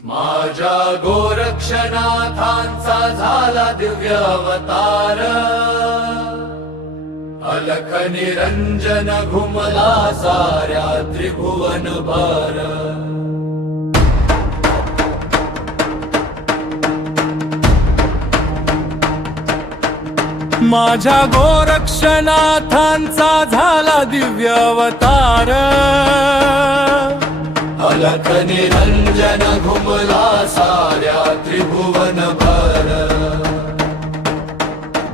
माझ्या गोरक्षनाथांचा झाला दिव्य अवतार, अलख निरंजन घुमला साऱ्या त्रिभुवन भर। माझ्या गोरक्षनाथांचा झाला दिव्य अवतार, अलख निरंजन घुमला साऱ्या त्रिभुवन भर।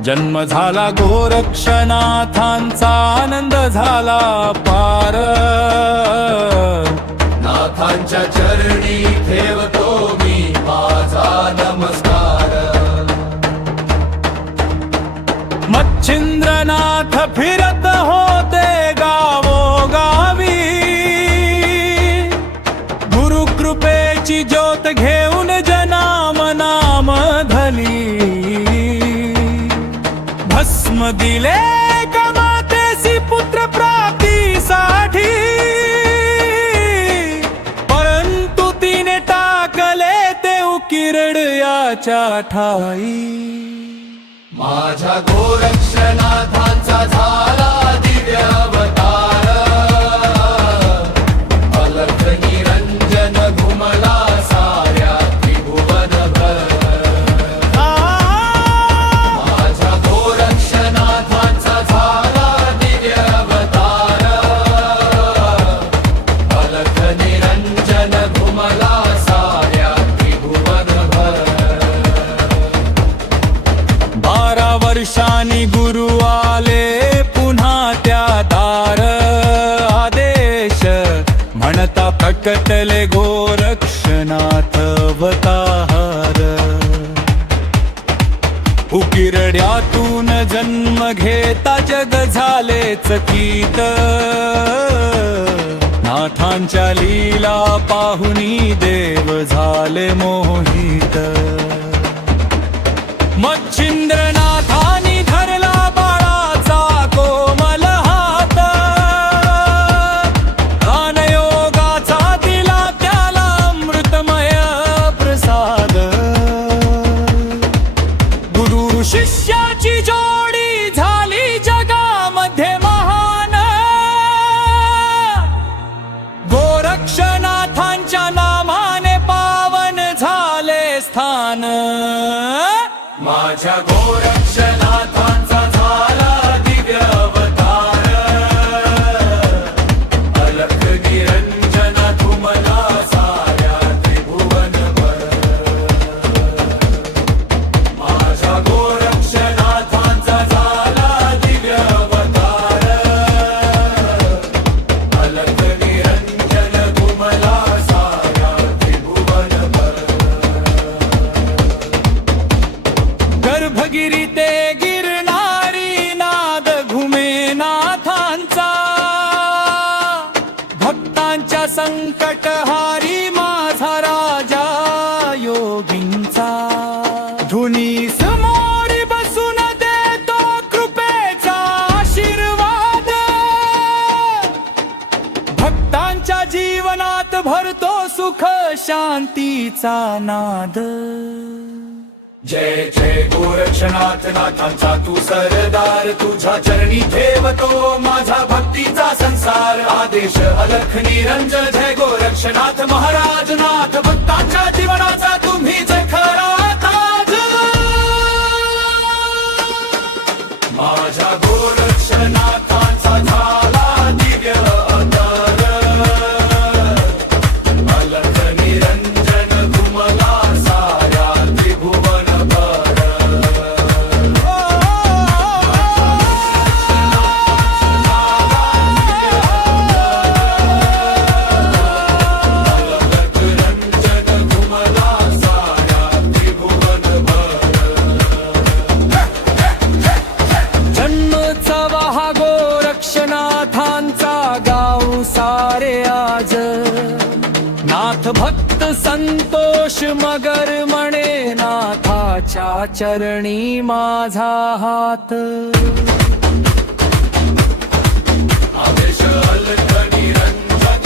जन्म झाला गोरक्षनाथांचा, आनंद झाला पार। नाथांच्या चरणी ठेवतो मी माझा नमस्कार। मच्छिंद्रनाथ फिरत होते गावोगावी, गुरुकृपेची ज्योत घेऊन जनाम नाम धली। भस्म दिले कमातेसी पुत्र प्राप्तीसाठी, परंतु तिने टाकले ते उकिरड याच्या ठाई। माझ्या गोरक्षनाथांचा झाला दिव्य अवतार, अलख निरंजन घुमला साऱ्या त्रिभुवन भर। माझ्या गोरक्षनाथांचा झाला दिव्य अवतार, अलख निरंजन घुमला साऱ्या त्रिभुवन भर। 12 वर्षांनी गुरु आले पुन्हा त्या दार, आदेश म्हणता प्रकटले गोरक्षनाथ अवतार। उकिरड्यातून जन्म घेता जग झाले चकित, नाथांच्या लीला पाहुनी देव झाले मोहित। मच्छिंद्रनाथांनी धरला बाळाचा कोमल हात, दानयोगाचा दिला त्याला अमृतमय प्रसाद। गुरु शिष्याची जोडी झाली जगामध्ये महान, गोरक्षनाथांच्या नामाने पावन झाले स्थान। माझ्या गोरक्षनाथांचा झाला दिव्य अवतार, अलख निरंजन घुमला साऱ्या त्रिभुवन भर। माझ्या गोरक्षनाथांचा झाला दिव्य अवतार, अलख निरंजन घुमला साऱ्या त्रिभुवन भर। गर्भगिरी ते गिरणारी नाद घुमे नाथांचा, भक्तांच्या संकटहारी माझा राजा योगींचा। धुनी समोरी बसून देतो कृपेचा आशीर्वाद, भक्तांच्या जीवनात भरतो सुख शांतीचा नाद। जय जय गोरक्षनाथ नाथांचा तू सरदार, तुझ्या चरणी ठेवतो माझा भक्तीचा संसार। आदेश अलख निरंजन जय गोरक्षनाथ महाराज, नाथ भक्तांच्या जीवनाचा तुम्हीच खरा ताज। माझ्या गोरक्षनाथांचा झाला दिव्य अवतार, अलख निरंजन घुमला साऱ्या त्रिभुवन भर। अलख निरंजन घुमला साऱ्या त्रिभुवन भर। जन्मचा वहा गोरक्षनाथांचा गाऊ सारे आज, नाथ भक्त संतोष मगर म्हणे नाथाच्या चरणी माझा हात। आदेश अलख निरंजन